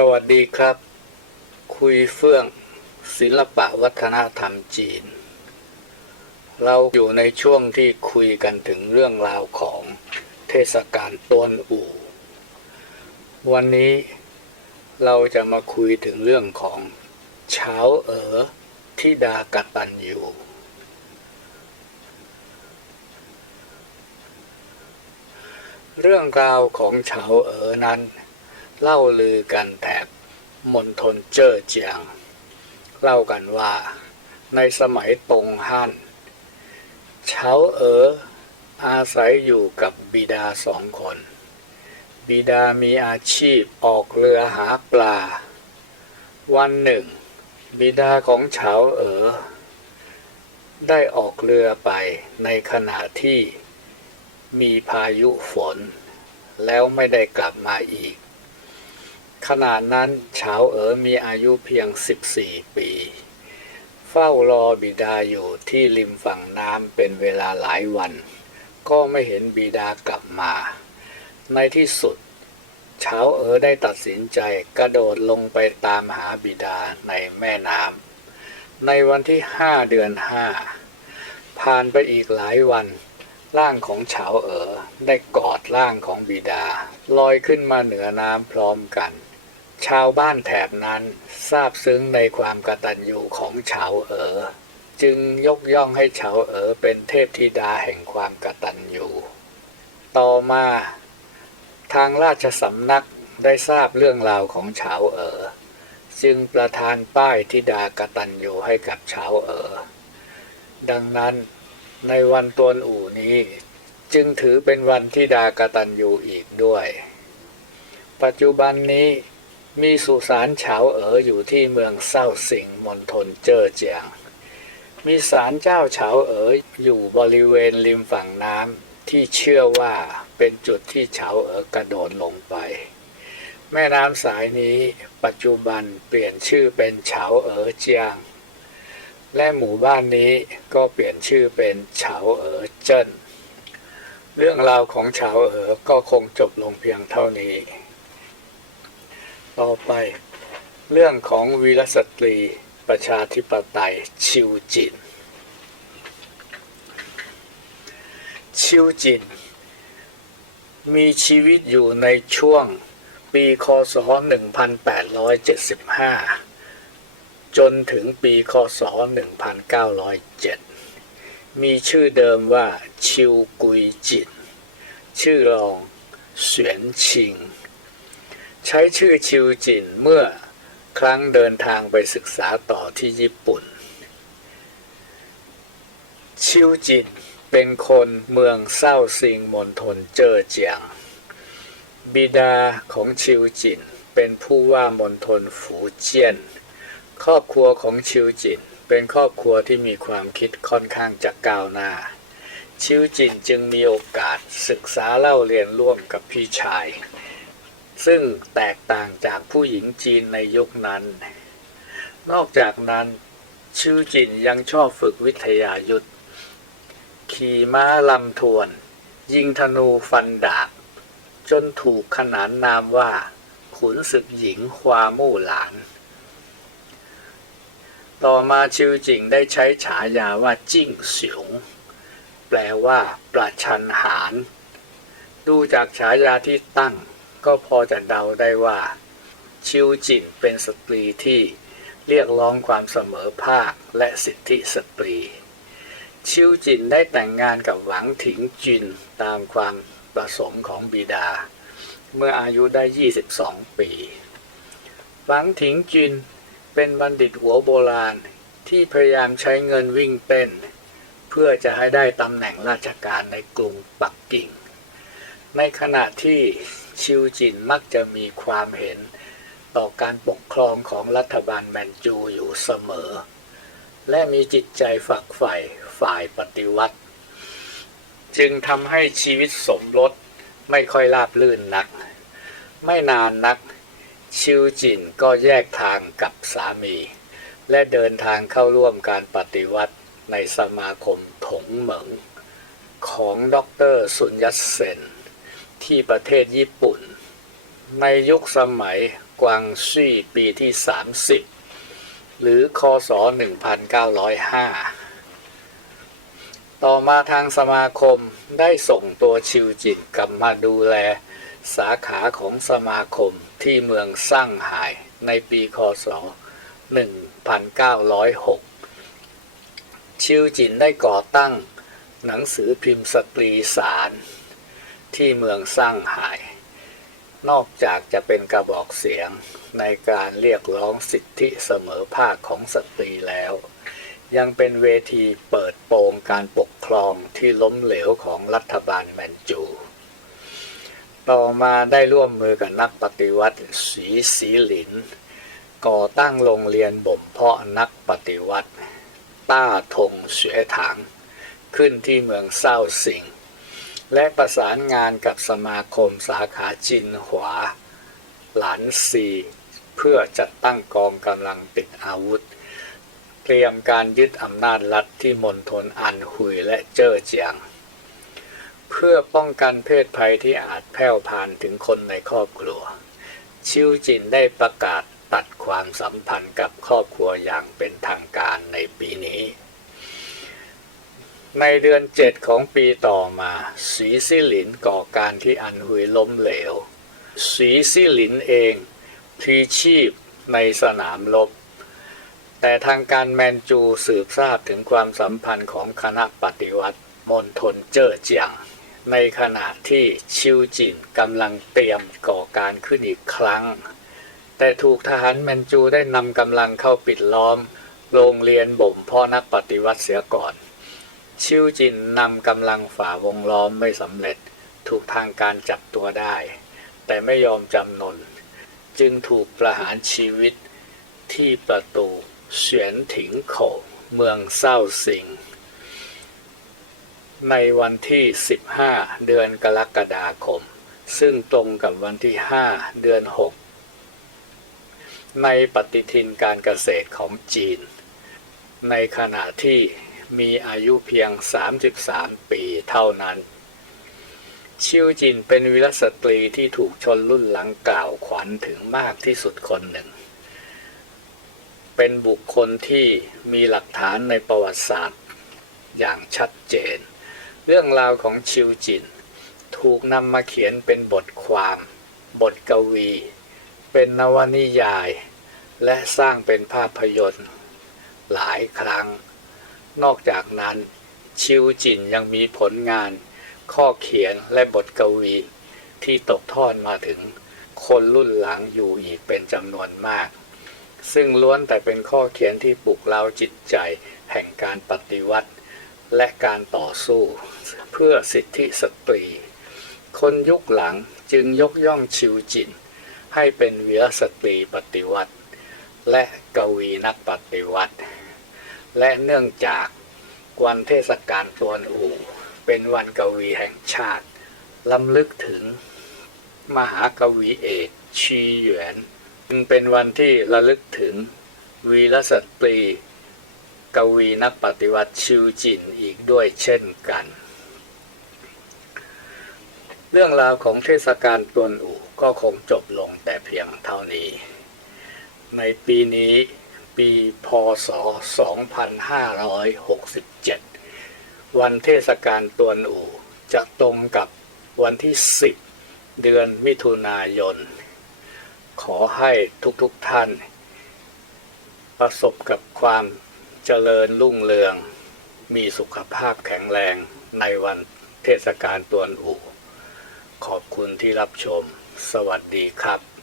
สวัสดีครับ คุยเฟื่อง ศิลปะวัฒนธรรมจีน เราอยู่ในช่วงที่คุยกันถึงเรื่องราวของเทศกาลต้นอู่ วันนี้เราจะมาคุยถึงเรื่องของเช้าเอ๋อที่ดากตันอยู่ เรื่องราวของเฉาเอ๋อนั้น เล่าลือกันแถบมณฑลเจ้อเจียง เล่ากันว่าในสมัยตงฮั่นเฉาเอ๋ออาศัยอยู่กับบิดาสองคน บิดามีอาชีพออกเรือหาปลา วันหนึ่ง บิดาของเฉาเอ๋อได้ออกเรือไปในขณะที่มีพายุฝน แล้วไม่ได้กลับมาอีก ขณะนั้นเฉาเอ๋อมีอายุเพียง 14 ปี เฝ้ารอบิดาอยู่ที่ริมฝั่งน้ำเป็นเวลาหลายวัน ก็ไม่เห็นบิดากลับมา ในที่สุดเฉาเอ๋อได้ตัดสินใจกระโดดลงไปตามหาบิดาในแม่น้ำในวันที่ห้าเดือนห้าผ่านไปอีกหลายวัน ร่างของเฉาเอ๋อได้กอดร่างของบิดา ลอยขึ้นมาเหนือน้ำพร้อมกัน ชาวบ้านแถบนั้นทราบซึ้งในความกตัญญูของเฉาเอ๋อจึงยกย่องให้เฉาเอ๋อเป็นเทพธิดาแห่งความกตัญญูต่อมา ทางราชสำนักได้ทราบเรื่องราวของเฉาเอ๋อจึงประทานป้ายธิดากตัญญูให้กับเฉาเอ๋อดังนั้นในวันตวนอู่นี้จึงถือเป็นวันที่ดากตัญญูอีกด้วย ปัจจุบันนี้ มีสุสานเฉาเอ๋ออยู่ที่เมืองเศร้าสิงมณฑลเจ้อเจียง มีศาลเจ้าเฉาเอ๋ออยู่บริเวณริมฝั่งน้ำที่เชื่อว่าเป็นจุดที่เฉาเอ๋อกระโดดลงไป แม่น้ำสายนี้ปัจจุบันเปลี่ยนชื่อเป็นเฉาเอ๋อเจียง และหมู่บ้านนี้ก็เปลี่ยนชื่อเป็นเฉาเอ๋อเจิ้นเรื่องราวของเฉาเอ๋อก็คงจบลงเพียงเท่านี้ ต่อไป เรื่องของวีรสตรีประชาธิปไตยชิวจิน ชิวจิน มีชีวิตอยู่ในช่วงปีคศ 1875 จนถึงปีคศ 1907 มีชื่อเดิมว่าชิวกุยจิน ชื่อรองเสวียนชิง ใช้ชื่อชิวจินเมื่อครั้งเดินทางไปศึกษาต่อที่ญี่ปุ่น ชิวจินเป็นคนเมืองเศร้าซิงมณฑลเจ้อเจียง บิดาของชิวจินเป็นผู้ว่ามณฑลฝูเจี้ยน ครอบครัวของชิวจินเป็นครอบครัวที่มีความคิดค่อนข้างจะก้าวหน้า ชิวจินจึงมีโอกาสศึกษาเล่าเรียนร่วมกับพี่ชาย ซึ่งแตกต่างจากผู้หญิงจีนในยุคนั้น นอกจากนั้นชิวจินยังชอบฝึกวิทยายุทธ ขี่ม้าลำทวน ยิงธนูฟันดาบ จนถูกขนานนามว่า ขุนศึกหญิงความู่หลาน ต่อมาชิวจิงได้ใช้ฉายาว่าจิ้งเสียง แปลว่า ประชันหาร ดูจากฉายาที่ตั้ง ก็พอจะเดาได้ว่า ชิวจินเป็นสตรีที่เรียกร้องความเสมอภาคและสิทธิสตรี ชิวจินได้แต่งงานกับหวังถิงจินตามความประสงค์ของบิดา เมื่ออายุได้ 22 ปี หวังถิงจินเป็นบัณฑิตหัวโบราณที่พยายามใช้เงินวิ่งเต้น เพื่อจะให้ได้ตำแหน่งราชการในกรุงปักกิ่ง ในขณะที่ ชิวจินมักจะมีความเห็นต่อการปกครองของรัฐบาลแมนจูอยู่เสมอ และมีจิตใจฝักใฝ่ฝ่ายปฏิวัติ จึงทำให้ชีวิตสมรสไม่ค่อยราบรื่นนัก ไม่นานนัก ชิวจินก็แยกทางกับสามี และเดินทางเข้าร่วมการปฏิวัติในสมาคมถงเหมิงของดรสุญยัตเซน ที่ประเทศญี่ปุ่น ในยุคสมัยกวางซี่ปีที่ 30 หรือคศ 1905 ต่อมาทางสมาคมได้ส่งตัวชิวจินกลับมาดูแลสาขาของสมาคมที่เมืองซ่างไห่ในปีคศ 1906 ชิวจินได้ก่อตั้งหนังสือพิมพ์สตรีสาร ที่เมืองซ่างไห่นอกจากจะเป็นกระบอกเสียงในการเรียกร้องสิทธิเสมอภาคของสตรีแล้ว ยังเป็นเวทีเปิดโปงการปกครองที่ล้มเหลวของรัฐบาลแมนจู ต่อมาได้ร่วมมือกับนักปฏิวัติสีสีหลิน ก่อตั้งโรงเรียนบ่มเพาะนักปฏิวัติ ต้าทงเสวยถังขึ้นที่เมืองเศร้าสิง และประสานงานกับสมาคมสาขาจินหวา หลานซีเพื่อจัดตั้งกองกำลังติดอาวุธ เตรียมการยึดอำนาจรัฐที่มณฑลอันหุยและเจ้อเจียง เพื่อป้องกันเพศภัยที่อาจแพร่ผ่านถึงคนในครอบครัว ชิวจินได้ประกาศตัดความสัมพันธ์กับครอบครัวอย่างเป็นทางการในปีนี้ ในเดือนเจ็ดของปีต่อมา สีซิหลินก่อการที่อันหุยล้มเหลว สีซิหลินเองพลีชีพในสนามรบ แต่ทางการแมนจูสืบทราบถึงความสัมพันธ์ของคณะปฏิวัติมณฑลเจ้อเจียง ในขณะที่ชิวจินกำลังเตรียมก่อการขึ้นอีกครั้ง แต่ถูกทหารแมนจูได้นำกำลังเข้าปิดล้อม โรงเรียนบ่มพ่อนักปฏิวัติเสียก่อน ชิวจินนำกำลังฝ่าวงล้อมไม่สำเร็จ ถูกทางการจับตัวได้ แต่ไม่ยอมจำนน จึงถูกประหารชีวิตที่ประตูเฉียนถิงโขเมืองเศร้าสิง ในวันที่ 15 เดือนกรกฎาคม ซึ่งตรงกับวันที่ 5 เดือน 6 ในปฏิทินการเกษตรของจีน ในขณะที่ มีอายุเพียง 33 ปีเท่านั้น ชิวจินเป็นวีรสตรีที่ถูกชนรุ่นหลังกล่าวขวัญถึงมากที่สุดคนหนึ่ง เป็นบุคคลที่มีหลักฐานในประวัติศาสตร์อย่างชัดเจน เรื่องราวของชิวจิน ถูกนำมาเขียนเป็นบทความ บทกวี เป็นนวนิยาย และสร้างเป็นภาพยนตร์ หลายครั้ง นอกจากนั้น ชิวจินยังมีผลงาน ข้อเขียนและบทกวี ที่ตกทอดมาถึงคนรุ่นหลังอยู่อีกเป็นจำนวนมาก ซึ่งล้วนแต่เป็นข้อเขียนที่ปลุกเร้าจิตใจแห่งการปฏิวัติ และการต่อสู้ เพื่อสิทธิสตรี คนยุคหลังจึงยกย่องชิวจิน ให้เป็นเวีรสตรีปฏิวัติ และกวีนักปฏิวัติ และเนื่องจากวันเทศกาลตวนอู่ เป็นวันกวีแห่งชาติลำลึกถึงมหากวีเอกชีหยวนจึงเป็นวันที่ระลึกถึงวีรสตรี กวีนักปฏิวัติชิวจินอีกด้วยเช่นกัน เรื่องราวของเทศกาลตวนอู่ก็คงจบลงแต่เพียงเท่านี้ ในปีนี้ ปีพศ 2567 วันเทศกาลตวนอู่จะตรงกับวันที่ 10 เดือนมิถุนายน ขอให้ทุกๆทท่าน ประสบกับความเจริญรุ่งเรือง มีสุขภาพแข็งแรงในวันเทศกาลตวนอู่ขอบคุณที่รับชม สวัสดีครับ